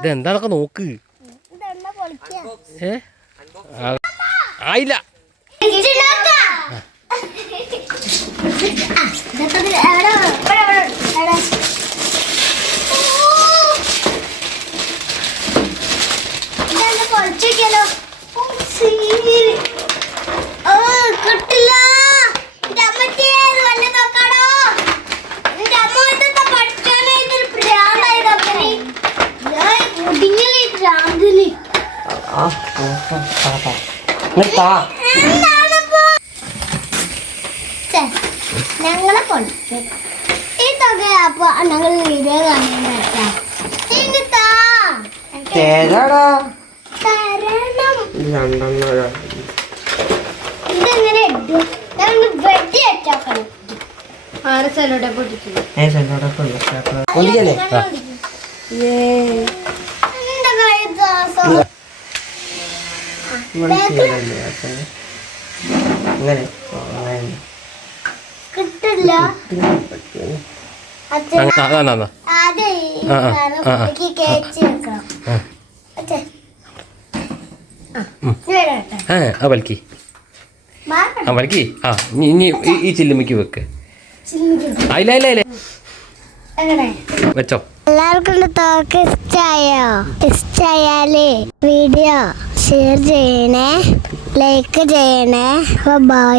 ഇതെന്താണൊക്കെ നോക്ക്. ആയില്ല. കിട്ടില്ല. ഞങ്ങളെ പൊളിച്ചു ഈ തുക അപ്പൊ ഞങ്ങൾ വീഡിയോ കാണാൻ ഇതെങ്ങനെ വെട്ടി വെച്ചാക്കണം. കിട്ടില്ല. ഈ ചില്ലുമിക്ക് വെക്ക്. വെച്ചോ. എല്ലാവർക്കും തോക്ക് ഇഷ്ടമായാലേ വീഡിയോ ഷെയർ ചെയ്യണേ, ലൈക്ക് ചെയ്യണേ. ബൈ.